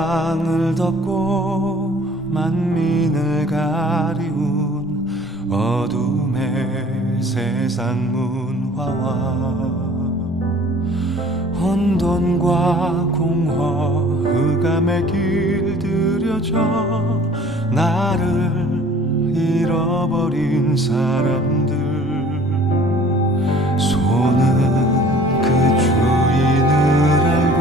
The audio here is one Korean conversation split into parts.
땅을 덮고 만민을 가리운 어둠의 세상 문화와 혼돈과 공허 흑암에 길들여져 나를 잃어버린 사람들, 손은 그 주인을 알고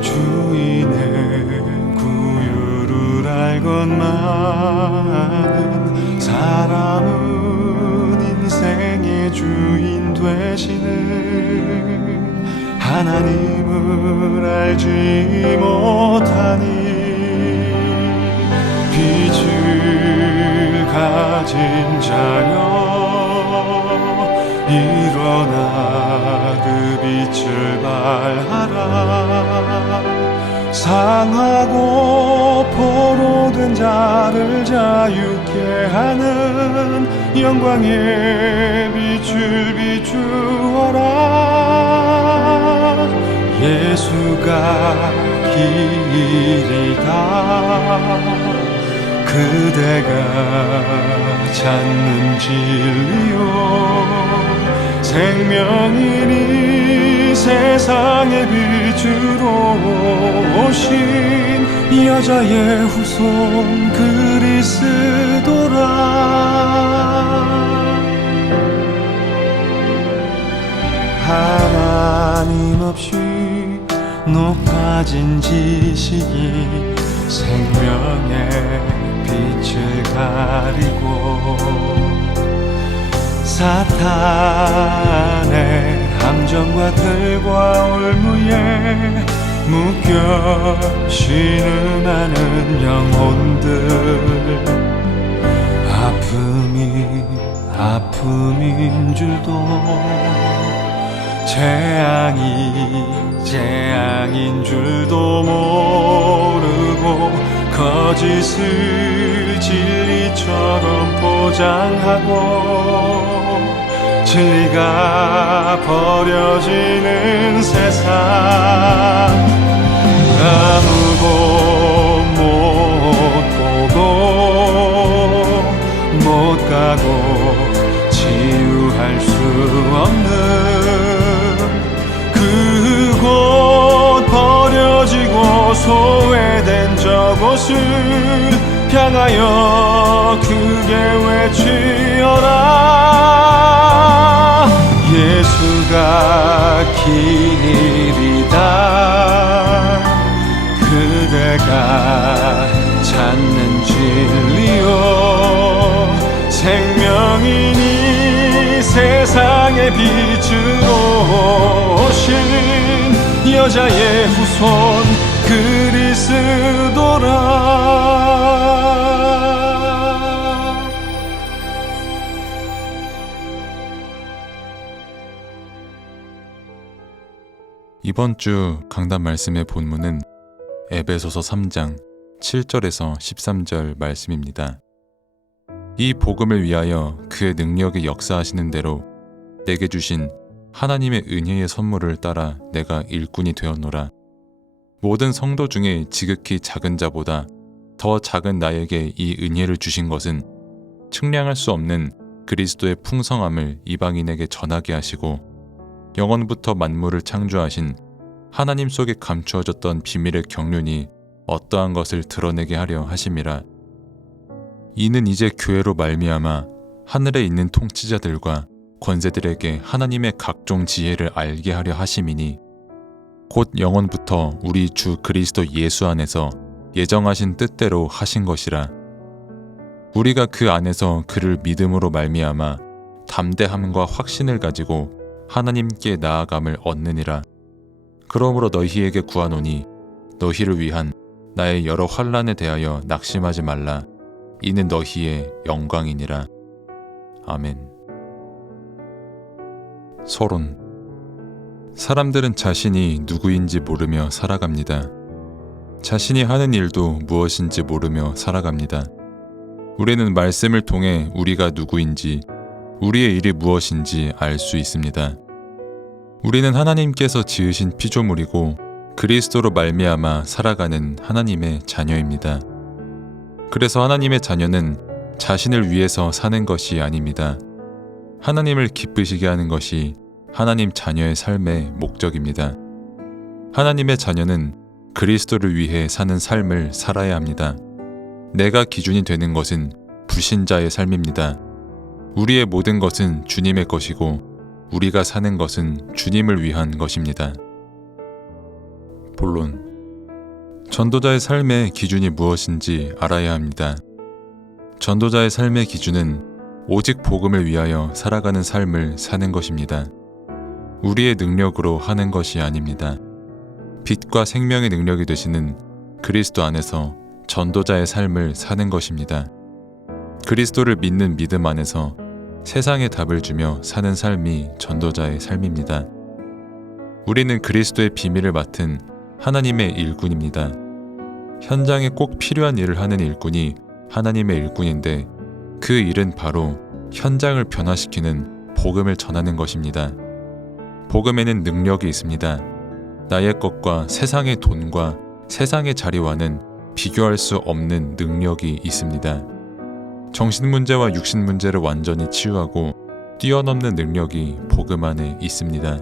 주인의 구유를 알건만은 사람은 인생의 주인 되시는 하나님을 알지 못하니 빛을 가진 자여 일어나 그 빛을 발하라. 상하고 포로된 자를 자유케 하는 영광의 빛을 비추어라. 예수가 길이다. 그대가 찾는 진리요 생명이니 세상의 빛으로 오신 여자의 후손 그리스도라. 하나님 없이 높아진 지식이 생명의 빛을 가리고 사탄의 함정과 들과 올무에 묶여 신음하는 영혼들, 아픔인 줄도 재앙인 줄도 모르고 거짓을 진리처럼 포장하고 진리가 버려지는 세상, 아무도 못 보고 못 가고 치유할 수 없는 그곳 버려지고 소외된 저곳을 향하여 크게 외치어라. 예수가 길이다. 그대가 찾는 진리요 생명이니 세상의 빛으로 오신 여자의 후손 그리스도라. 이번 주 강단 말씀의 본문은 에베소서 3장 7절에서 13절 말씀입니다. 이 복음을 위하여 그의 능력이 역사하시는 대로 내게 주신 하나님의 은혜의 선물을 따라 내가 일꾼이 되었노라. 모든 성도 중에 지극히 작은 자보다 더 작은 나에게 이 은혜를 주신 것은 측량할 수 없는 그리스도의 풍성함을 이방인에게 전하게 하시고 영원부터 만물을 창조하신 하나님 속에 감추어졌던 비밀의 경륜이 어떠한 것을 드러내게 하려 하심이라. 이는 이제 교회로 말미암아 하늘에 있는 통치자들과 권세들에게 하나님의 각종 지혜를 알게 하려 하심이니 곧 영원부터 우리 주 그리스도 예수 안에서 예정하신 뜻대로 하신 것이라. 우리가 그 안에서 그를 믿음으로 말미암아 담대함과 확신을 가지고 하나님께 나아감을 얻느니라. 그러므로 너희에게 구하노니 너희를 위한 나의 여러 환난에 대하여 낙심하지 말라. 이는 너희의 영광이니라. 아멘. 서론. 사람들은 자신이 누구인지 모르며 살아갑니다. 자신이 하는 일도 무엇인지 모르며 살아갑니다. 우리는 말씀을 통해 우리가 누구인지, 우리의 일이 무엇인지 알 수 있습니다. 우리는 하나님께서 지으신 피조물이고 그리스도로 말미암아 살아가는 하나님의 자녀입니다. 그래서 하나님의 자녀는 자신을 위해서 사는 것이 아닙니다. 하나님을 기쁘시게 하는 것이 하나님 자녀의 삶의 목적입니다. 하나님의 자녀는 그리스도를 위해 사는 삶을 살아야 합니다. 내가 기준이 되는 것은 불신자의 삶입니다. 우리의 모든 것은 주님의 것이고 우리가 사는 것은 주님을 위한 것입니다. 본론. 전도자의 삶의 기준이 무엇인지 알아야 합니다. 전도자의 삶의 기준은 오직 복음을 위하여 살아가는 삶을 사는 것입니다. 우리의 능력으로 하는 것이 아닙니다. 빛과 생명의 능력이 되시는 그리스도 안에서 전도자의 삶을 사는 것입니다. 그리스도를 믿는 믿음 안에서 세상에 답을 주며 사는 삶이 전도자의 삶입니다. 우리는 그리스도의 비밀을 맡은 하나님의 일꾼입니다. 현장에 꼭 필요한 일을 하는 일꾼이 하나님의 일꾼인데 그 일은 바로 현장을 변화시키는 복음을 전하는 것입니다. 복음에는 능력이 있습니다. 나의 것과 세상의 돈과 세상의 자리와는 비교할 수 없는 능력이 있습니다. 정신 문제와 육신 문제를 완전히 치유하고 뛰어넘는 능력이 복음 안에 있습니다.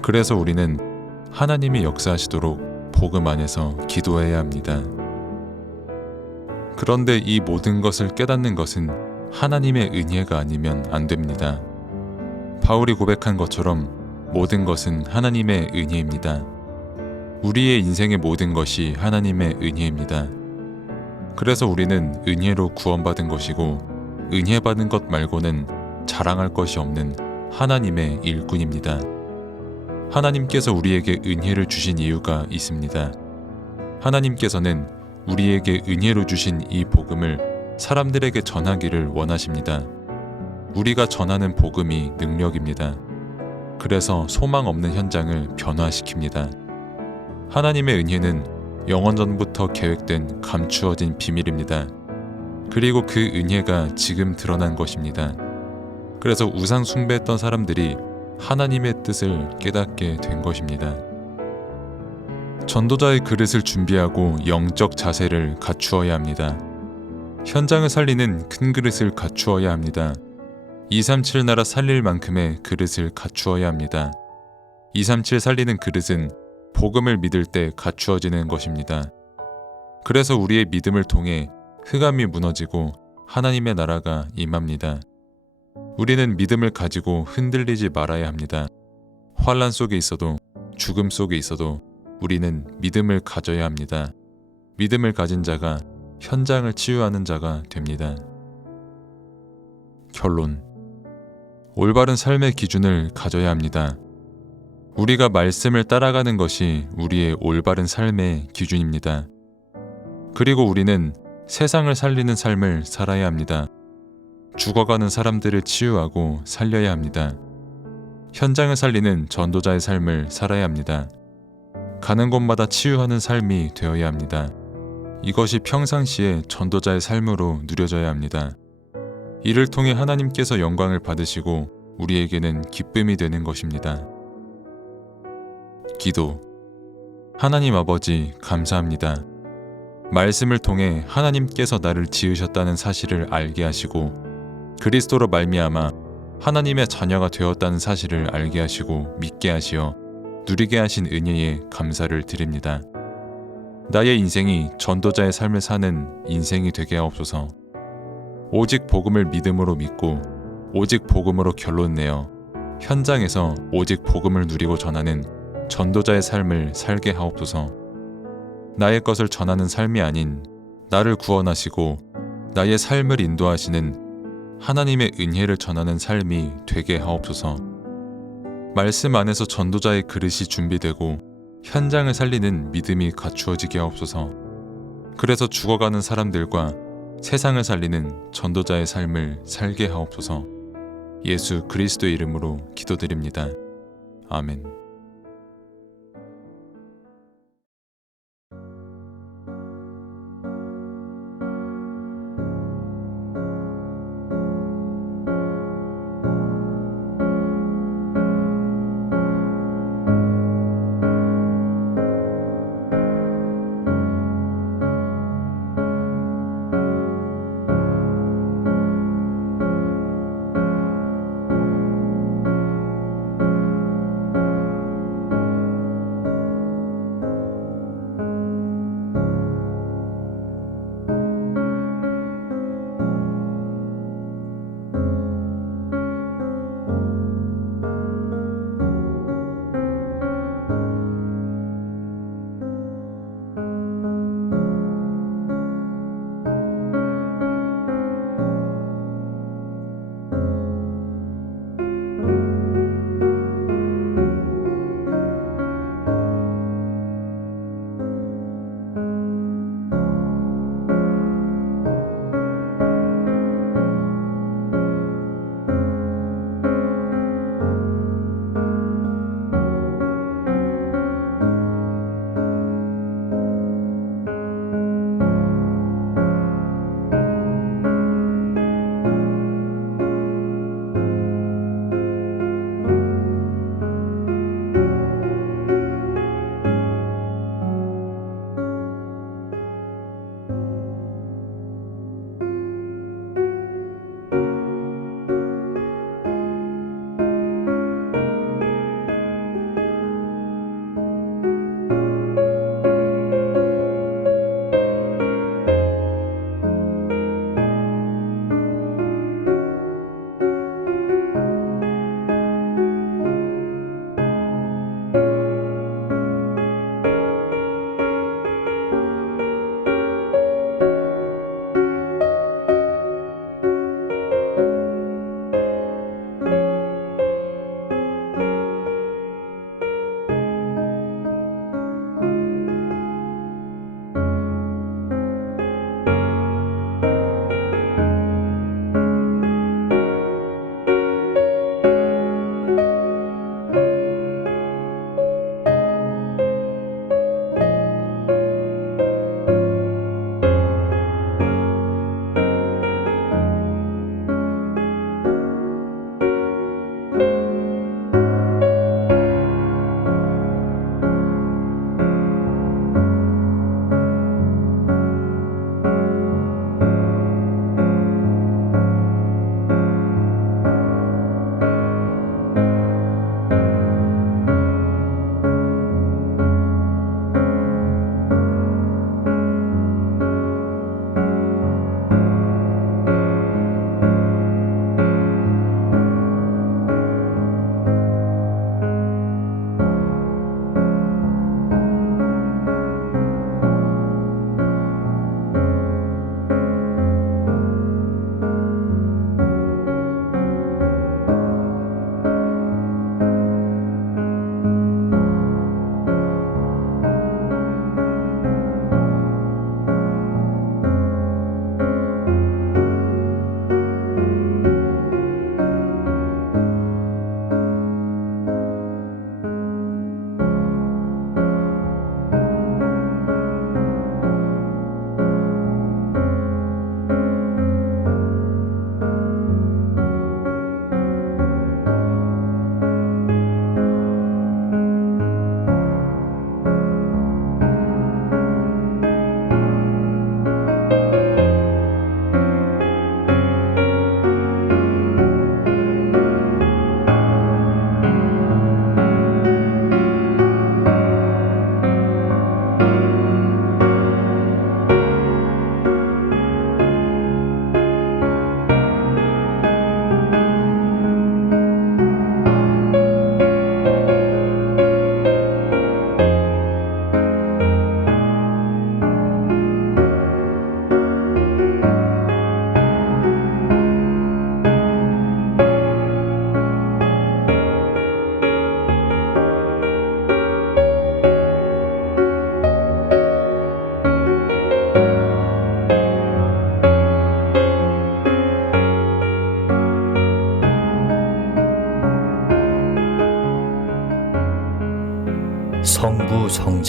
그래서 우리는 하나님이 역사하시도록 복음 안에서 기도해야 합니다. 그런데 이 모든 것을 깨닫는 것은 하나님의 은혜가 아니면 안 됩니다. 바울이 고백한 것처럼 모든 것은 하나님의 은혜입니다. 우리의 인생의 모든 것이 하나님의 은혜입니다. 그래서 우리는 은혜로 구원받은 것이고 은혜 받은 것 말고는 자랑할 것이 없는 하나님의 일꾼입니다. 하나님께서 우리에게 은혜를 주신 이유가 있습니다. 하나님께서는 우리에게 은혜로 주신 이 복음을 사람들에게 전하기를 원하십니다. 우리가 전하는 복음이 능력입니다. 그래서 소망 없는 현장을 변화시킵니다. 하나님의 은혜는 영원전부터 계획된 감추어진 비밀입니다. 그리고 그 은혜가 지금 드러난 것입니다. 그래서 우상 숭배했던 사람들이 하나님의 뜻을 깨닫게 된 것입니다. 전도자의 그릇을 준비하고 영적 자세를 갖추어야 합니다. 현장을 살리는 큰 그릇을 갖추어야 합니다. 237 나라 살릴 만큼의 그릇을 갖추어야 합니다. 237 살리는 그릇은 복음을 믿을 때 갖추어지는 것입니다. 그래서 우리의 믿음을 통해 흑암이 무너지고 하나님의 나라가 임합니다. 우리는 믿음을 가지고 흔들리지 말아야 합니다. 환난 속에 있어도 죽음 속에 있어도 우리는 믿음을 가져야 합니다. 믿음을 가진 자가 현장을 치유하는 자가 됩니다. 결론. 올바른 삶의 기준을 가져야 합니다. 우리가 말씀을 따라가는 것이 우리의 올바른 삶의 기준입니다. 그리고 우리는 세상을 살리는 삶을 살아야 합니다. 죽어가는 사람들을 치유하고 살려야 합니다. 현장을 살리는 전도자의 삶을 살아야 합니다. 가는 곳마다 치유하는 삶이 되어야 합니다. 이것이 평상시에 전도자의 삶으로 누려져야 합니다. 이를 통해 하나님께서 영광을 받으시고 우리에게는 기쁨이 되는 것입니다. 기도. 하나님 아버지, 감사합니다. 말씀을 통해 하나님께서 나를 지으셨다는 사실을 알게 하시고 그리스도로 말미암아 하나님의 자녀가 되었다는 사실을 알게 하시고 믿게 하시어 누리게 하신 은혜에 감사를 드립니다. 나의 인생이 전도자의 삶을 사는 인생이 되게 하옵소서. 오직 복음을 믿음으로 믿고 오직 복음으로 결론 내어 현장에서 오직 복음을 누리고 전하는 전도자의 삶을 살게 하옵소서. 나의 것을 전하는 삶이 아닌 나를 구원하시고 나의 삶을 인도하시는 하나님의 은혜를 전하는 삶이 되게 하옵소서. 말씀 안에서 전도자의 그릇이 준비되고 현장을 살리는 믿음이 갖추어지게 하옵소서. 그래서 죽어가는 사람들과 세상을 살리는 전도자의 삶을 살게 하옵소서. 예수 그리스도의 이름으로 기도드립니다. 아멘.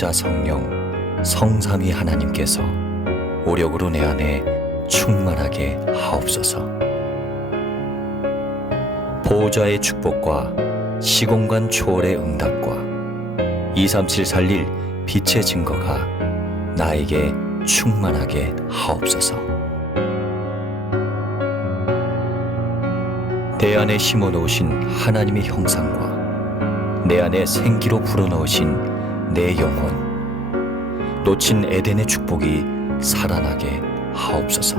성자 성령 성삼위 하나님께서 오력으로 내 안에 충만하게 하옵소서. 보호자의 축복과 시공간 초월의 응답과 237 살릴 빛의 증거가 나에게 충만하게 하옵소서. 내 안에 심어놓으신 하나님의 형상과 내 안에 생기로 불어넣으신 내 영혼, 놓친 에덴의 축복이 살아나게 하옵소서.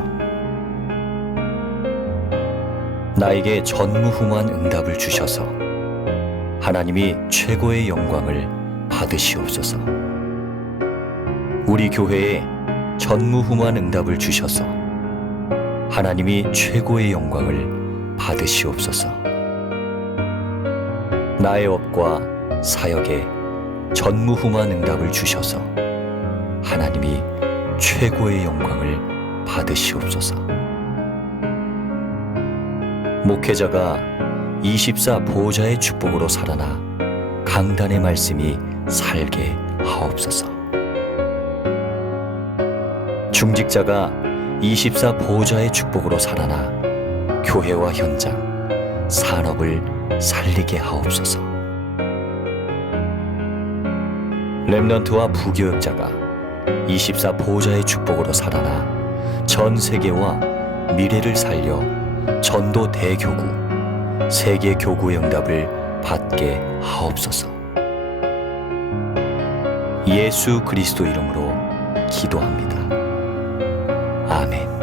나에게 전무후무한 응답을 주셔서 하나님이 최고의 영광을 받으시옵소서. 우리 교회에 전무후무한 응답을 주셔서 하나님이 최고의 영광을 받으시옵소서. 나의 업과 사역에 전무후무한 응답을 주셔서 하나님이 최고의 영광을 받으시옵소서. 목회자가 24 보호자의 축복으로 살아나 강단의 말씀이 살게 하옵소서. 중직자가 24 보호자의 축복으로 살아나 교회와 현장, 산업을 살리게 하옵소서. 렘넌트와 부교역자가 24 보호자의 축복으로 살아나 전 세계와 미래를 살려 전도 대교구, 세계 교구의 응답을 받게 하옵소서. 예수 그리스도 이름으로 기도합니다. 아멘.